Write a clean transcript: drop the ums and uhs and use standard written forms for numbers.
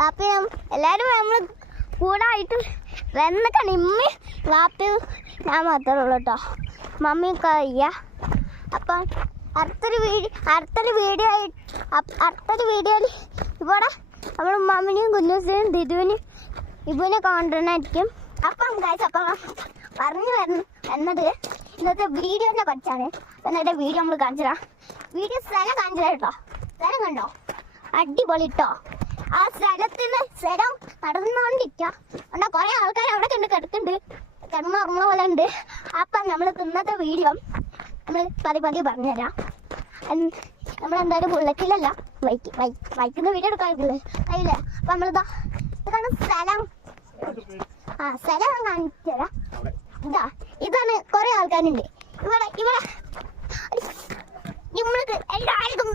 വാപ്പയും എല്ലാവരും നമ്മൾ കൂടായിട്ട് വന്നൊക്കെയാണ്. ഇമ്മ വാപ്പയും ഞാൻ മാത്രമേ ഉള്ളൂ കേട്ടോ. മമ്മിയൊക്കെ ഇല്ല. അപ്പം അടുത്തൊരു വീഡിയോയിൽ ഇവിടെ നമ്മൾ മമ്മിനെയും കുഞ്ഞൂസിനെയും ദിദുവിനെയും ഇബുവിനെ കൊണ്ടുവരണമായിരിക്കും. അപ്പം കാഴ്ച അപ്പം പറഞ്ഞു വരുന്നത് ഇന്നത്തെ വീഡിയോനെ കുറിച്ചാണ്. എന്നിട്ട് വീഡിയോ നമ്മൾ കാണിച്ചതാ. വീഡിയോ സ്ഥലം കാണിച്ചതാ കേട്ടോ. സ്ഥലം കണ്ടോ? അടിപൊളി കേട്ടോ. ആ സ്ഥലം നടന്നുകൊണ്ടിരിക്കുക. എന്താ കുറേ ആൾക്കാർ അവിടെ കിടക്കുന്നുണ്ട്, കിടന്നുറങ്ങുന്ന പോലെ ഉണ്ട്. അപ്പം നമ്മൾ ഇന്നത്തെ വീഡിയോ നമ്മൾ പതി പറഞ്ഞുതരാം. നമ്മളെന്തായാലും ബുള്ളറ്റിലല്ല ബൈക്കിൽ വീഡിയോ എടുക്കാറില്ലേ അതില്ലേ. അപ്പം നമ്മളിതാ ഇതാണ് സ്ഥലം. സ്ഥലം കാണിച്ചു തരാം. ഇതാണ് കുറേ ആൾക്കാരുണ്ട് ഇവിടെ. നമ്മൾക്ക് എല്ലാവർക്കും